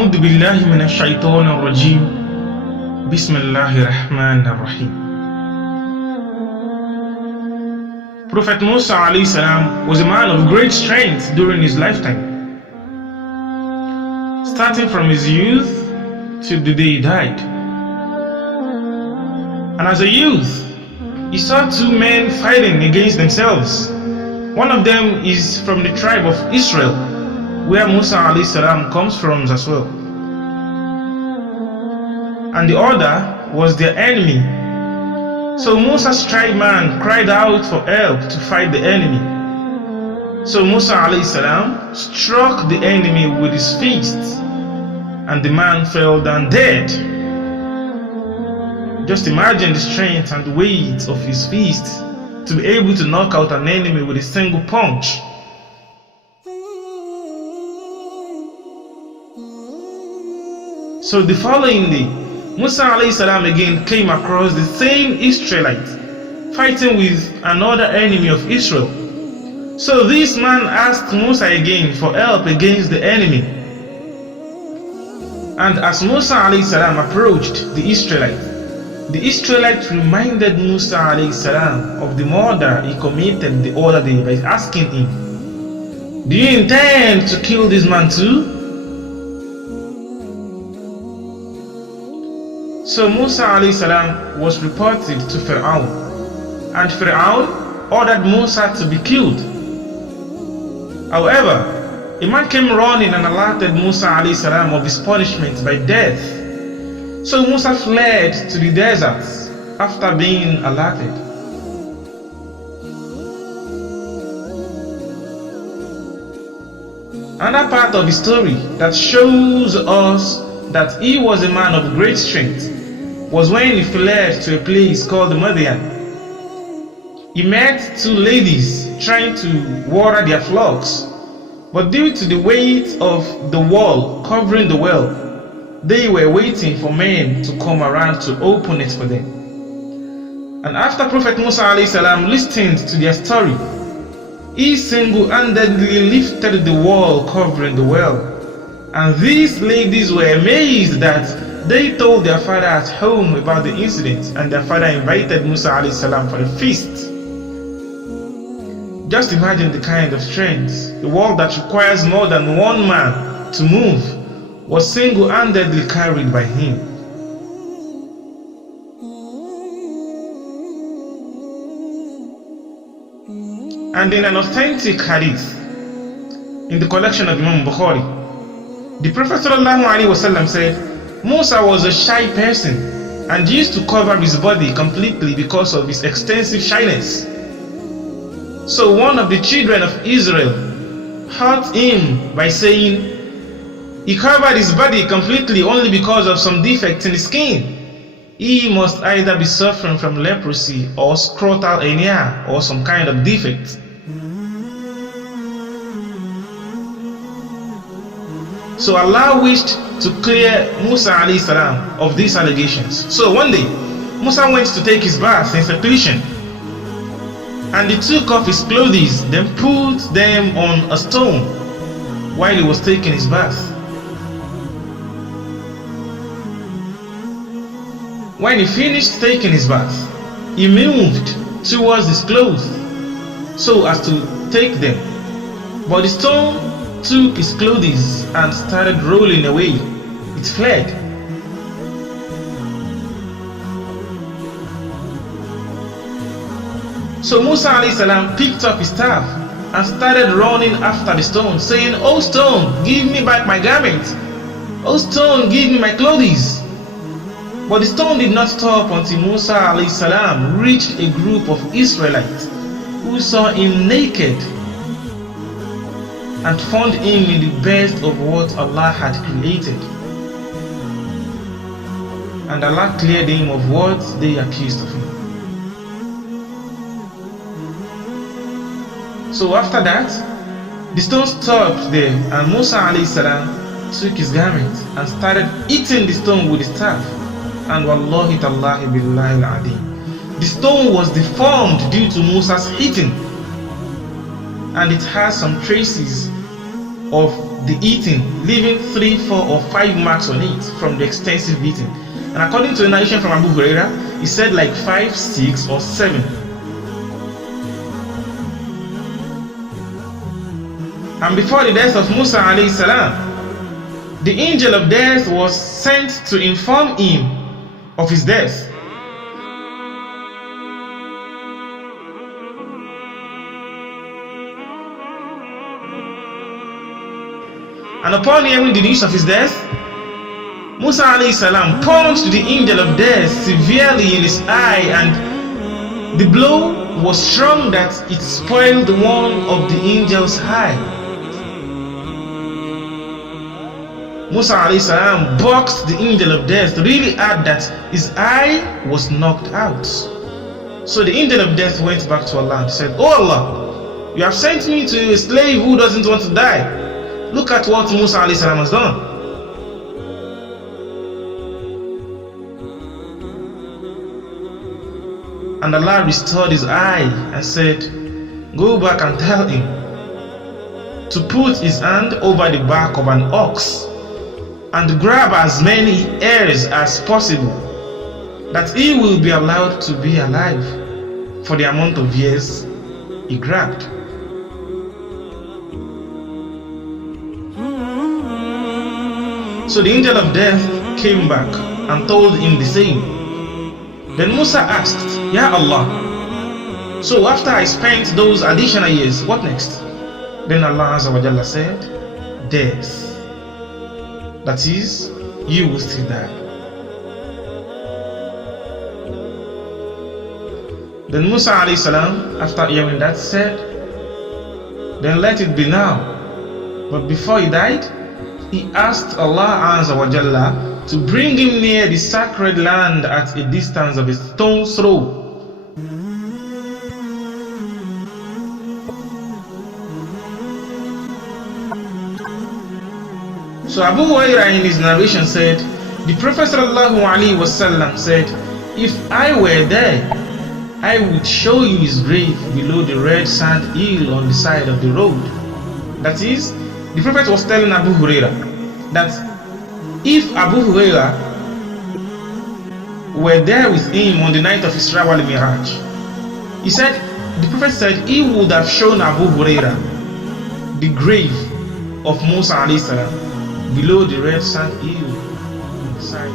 أعوذ بالله من الشيطان الرجيم بسم الله الرحمن الرحيم. Prophet Musa (A.S.W) was a man of great strength during his lifetime, starting from his youth till the day he died. And as a youth, he saw two men fighting against themselves. One of them is from the tribe of Israel, where Musa (A.S.W) comes from as well. And the other was their enemy. So Musa's tribeman cried out for help to fight the enemy. So Musa (A.S.W) struck the enemy with his fist, and the man fell down dead. Just imagine the strength and weight of his fist to be able to knock out an enemy with a single punch. So the following day, Musa (A.S.W) again came across the same Israelite fighting with another enemy of Israel. So this man asked Musa again for help against the enemy. And as Musa (A.S.W) approached the Israelite reminded Musa (A.S.W) of the murder he committed the other day by asking him, "Do you intend to kill this man too?" So Musa (A.S.W) was reported to Pharaoh, and Pharaoh ordered Musa to be killed. However, a man came running and alerted Musa (A.S.W) of his punishment by death. So Musa fled to the desert after being alerted. Another part of the story that shows us that he was a man of great strength was when he fled to a place called Midian. He met two ladies trying to water their flocks, but due to the weight of the wall covering the well, they were waiting for men to come around to open it for them. And after Prophet Musa (A.S.W) listened to their story, he single-handedly lifted the wall covering the well. And these ladies were amazed that they told their father at home about the incident, and their father invited Musa (A.S.W) for a feast. Just imagine the kind of strength. The wall that requires more than one man to move was single-handedly carried by him. And in an authentic hadith in the collection of Imam Bukhari, the Prophet ﷺ said, Musa was a shy person and used to cover his body completely because of his extensive shyness. So one of the children of Israel hurt him by saying he covered his body completely only because of some defect in his skin. He must either be suffering from leprosy or scrotal hernia or some kind of defect. So Allah wished to clear Musa (A.S.W) of these allegations. So one day, Musa went to take his bath in seclusion, and he took off his clothes, then put them on a stone while he was taking his bath. When he finished taking his bath, he moved towards his clothes so as to take them, but the stone took his clothes and started rolling away. It fled. So Musa (A.S.W) picked up his staff and started running after the stone, saying, "Oh stone, give me back my garment. Oh stone, give me my clothes." But the stone did not stop until Musa (A.S.W) reached a group of Israelites who saw him naked and found him in the best of what Allah had created. And Allah cleared him of what they accused of him. So after that, the stone stopped there, and Musa (A.S.W) took his garment and started eating the stone with his staff. And wallahi tallahi billahi al-adim, the stone was deformed due to Musa's eating, and it has some traces of the eating, leaving 3, 4, or 5 marks on it from the extensive beating. And according to a narration from Abu Huraira, he said like 5, 6, or 7. And before the death of Musa alayhi salam, the angel of death was sent to inform him of his death. And upon hearing the news of his death, Musa alayhi salam punched the angel of death severely in his eye, and the blow was strong that it spoiled one of the angel's eye. Musa alayhi salam boxed the angel of death really hard that his eye was knocked out. So the angel of death went back to Allah and said, "Oh Allah, you have sent me to a slave who doesn't want to die. Look at what Musa alayhi salam has done." And Allah restored his eye and said, "Go back and tell him to put his hand over the back of an ox and grab as many hairs as possible, that he will be allowed to be alive for the amount of years he grabbed." So the angel of death came back and told him the same. Then Musa asked, "Ya Allah, so after I spent those additional years, what next?" Then Allah S.A.W. said, "Death. That is, you will still die." Then Musa alayhi salam, after hearing that, said, "Then let it be now." But before he died, he asked Allah S.A.W. to bring him near the sacred land at a distance of a stone's throw. So Abu Huraira in his narration said, the Prophet ﷺ said, "If I were there, I would show you his grave below the red sand hill on the side of the road." That is, the Prophet was telling Abu Huraira that if Abu Huraira were there with him on the night of Isra wal Miraj, the Prophet said he would have shown Abu Huraira the grave of Musa alayhi salam below the red sand hill on the side.